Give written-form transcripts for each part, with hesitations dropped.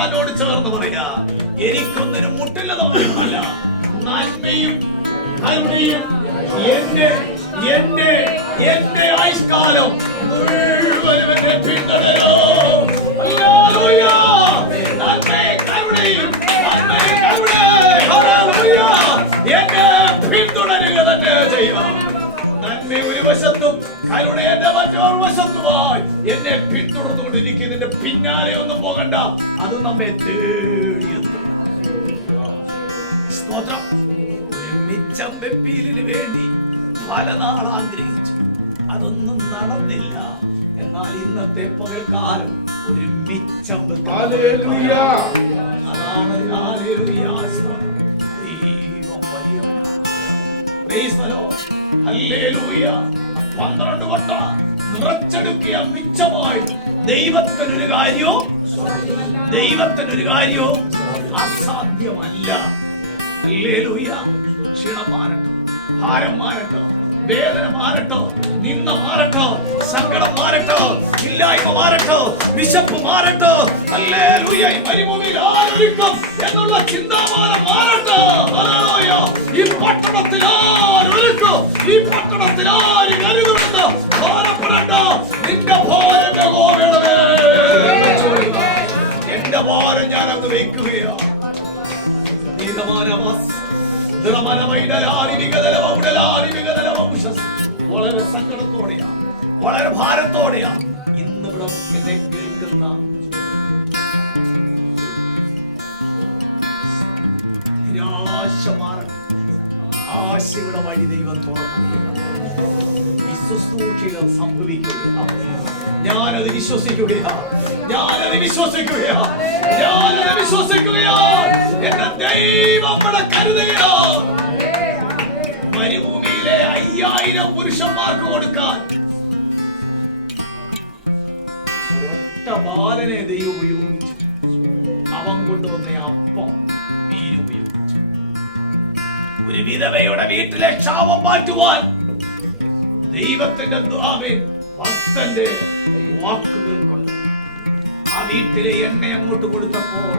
തമ്പുരാനോട് ചേർന്ന് പറയാ, എനിക്കൊന്നിനും മുട്ടില്ലെന്നല്ല, നന്മയും കരുണയും എന്റെ ആയുഷ്കാലം മുഴുവനും എന്നെ പിന്തുടരോ. എന്നെ പിന്തുടരുക തന്നെ ചെയ്യാം. നന്മ ഒരു വശത്തും കരുണ എന്റെ മറ്റൊരു വശത്തുമായി എന്നെ പിന്തുടർന്നുകൊണ്ടിരിക്കും. ഇതിന്റെ പിന്നാലെ ഒന്നും പോകണ്ട, അത് നമ്മെ തേടിയെത്തും. സ്തോത്രം. ഒരു മിച്ചം വെപ്പീലിന് വേണ്ടി പല നാൾ ആഗ്രഹിച്ചു, അതൊന്നും നടന്നില്ല. എന്നാൽ ഇന്നത്തെ പകൽക്കാലം ഒരു മിച്ചം അതാണ്. ദൈവം വലിയവനാണ്. 12 വട്ട നിറച്ചെടുക്കിയ മിച്ചമായി ദൈവത്തിനൊരു കാര്യവും അസാധ്യമല്ല. ഹല്ലേലൂയ. ക്ഷീണം മാറട്ടെ, ഭാരം മാറട്ടെ, വേദന മാറട്ടെ, നിന്ന മാറട്ടെ, സങ്കടം മാറട്ടെ, ഇല്ലായ്മ മാറട്ടെ, വിശപ്പ് മാറട്ടെ. ഹല്ലേലൂയ. ഈ മരുഭൂമിയിൽ ആരൊരുക്കും എന്നുള്ള ചിന്താമാനം മാറട്ടെ. ഹല്ലേലൂയ. ഈ പട്ടണത്തിൽ ആരൊരുക്കും, ഈ പട്ടണത്തിൽ ആര് കരുതുമെന്ന് ഭാരപ്പെടേണ്ട. നിന്റെ ഭാരം യഹോവയുടെ മേൽ, എന്റെ ഭാരം ഞാൻ അങ്ങ് വയ്ക്കുകയാണ്. വളരെ സങ്കടത്തോടെയാ, വളരെ ഭാരത്തോടെയാ ഇന്ന് ഇവിടെ എന്നെ കേൾക്കുന്ന നിരാശ മാറട്ടെ. ആശയുടെ വഴി ദൈവം തുറക്കുകയാണ്. വിശ്വസ്തൂക്ഷികൾ സംഭവിക്കുകയാണ്. ഞാനത് വിശ്വസിക്കുകയാണ്. എന്റെ ദൈവം ഇവിടെ കരുതുകയാണ്. മരുഭൂമിയിലെ 5000 പുരുഷന്മാർക്ക് കൊടുക്കാൻ ഒരൊറ്റ ബാലനെ ദൈവം ഉപയോഗിച്ചു. അവൻ കൊണ്ടുവന്ന അപ്പം മീൻ ഉപയോഗിച്ചു. ഒരു വിധവയുടെ വീട്ടിലെ ക്ഷാമം മാറ്റുവാൻ ദൈവത്തിന്റെ ഭക്തന്റെ വാക്കുകൾ കൊണ്ട് ആ വീട്ടിലെ എണ്ണ അങ്ങോട്ട് കൊടുത്തപ്പോൾ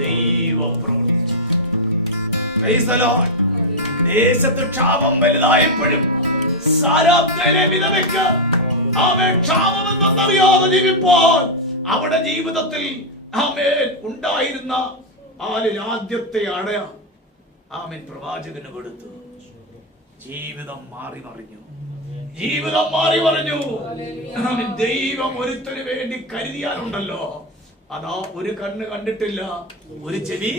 ദൈവം പ്രവർത്തിച്ചു. ദേശത്ത് ക്ഷാമം വലുതായപ്പോഴും സാരാപ്തയിലെ വിധവയ്ക്ക് ആമേൻ ക്ഷാമമെന്നറിയാതെ ജീവിപ്പാൻ അവിടെ ജീവിതത്തിൽ ആമേൻ ഉണ്ടായിരുന്ന ആദ്യത്തെ അടയ ആമേൻ പ്രവാചകന് കൊടുത്തു. ജീവിതം മാറി മറിഞ്ഞു. ദൈവം ഒരുത്തന് വേണ്ടി കരുതിയാലുണ്ടല്ലോ, അതാ ഒരു കണ്ണ് കണ്ടിട്ടില്ല, ഒരു ചെവി.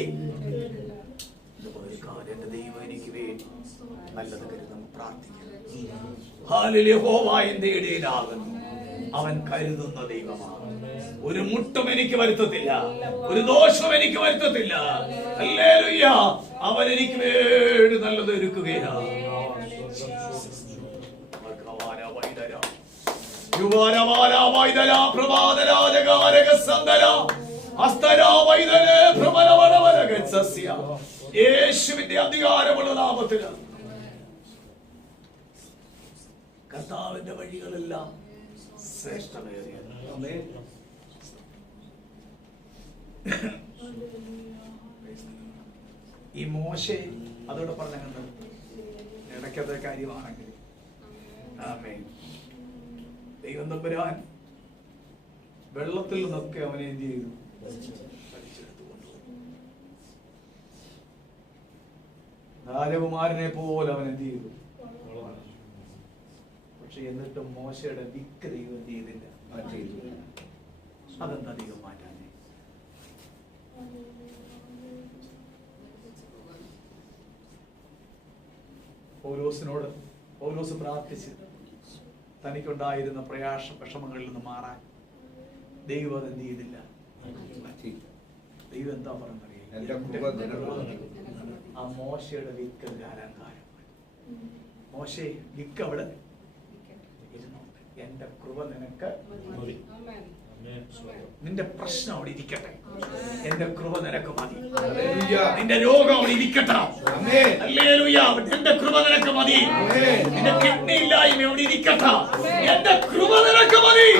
എന്റെ ദൈവം എനിക്ക് വേണ്ടി നല്ലത് കരുതും. പ്രാർത്ഥിക്കുന്നു. എന്റെ ഇടയിലാകുന്നു. അവൻ കരുതുന്ന ദൈവമാണ്. ഒരു മുട്ടും എനിക്ക് വരുത്തത്തില്ല, ഒരു ദോഷവും എനിക്ക് വരുത്തത്തില്ല. ഹല്ലേലൂയ. അവൻ എനിക്ക് വേണ്ടി നല്ലത് ഒരുക്കുകയാണ്. യേശുവിന്റെ അധികാരമുള്ള നാമത്തിൽ കർത്താവിന്റെ വഴികളെല്ലാം ശ്രേഷ്ഠമേറിയത്. ഈ മോശെ അതോടെ പറഞ്ഞ കണ്ടത് ഇടയ്ക്കത്തെ കാര്യമാണെങ്കിൽ ആമേൻ. ദൈവം തമ്പുരാൻ വെള്ളത്തിൽ നിന്നൊക്കെ അവനെ എന്ത് ചെയ്തു? ബാലകുമാരനെ പോലെ അവൻ എന്ത് ചെയ്തു? പക്ഷെ എന്നിട്ടും മോശയുടെ വിക്ക് ദൈവം എന്ത് ചെയ്തില്ല? അതെന്താ ദൈവം മാറ്റാനേ? പൗലോസ് പ്രാർത്ഥിച്ച് തനിക്കുണ്ടായിരുന്ന വിഷമങ്ങളിൽ നിന്ന് മാറാൻ ദൈവം അതെന്ത് ചെയ്തില്ല? ദൈവം എന്താ പറഞ്ഞറിയാം? ആ മോശയുടെ വിക്ക് അലങ്കാരം. മോശെ വിക്ക് അവിടെ ഇരുന്നോട്ടെ, എന്റെ കൃപ നിനക്ക് മതി. നിന്റെ പ്രശ്നം അവിടെ ഇരിക്കട്ടെ, എന്റെ കൃപ നിനക്ക് മതി. നിന്റെ രോഗം അവിടെ ഇരിക്കട്ടെ, എന്റെ കൃപ നിനക്ക് മതി. നിന്റെ കിഡ്നി ഇല്ലായ്മ അവിടെ ഇരിക്കട്ടെ, എന്റെ കൃപ നിനക്ക് മതി.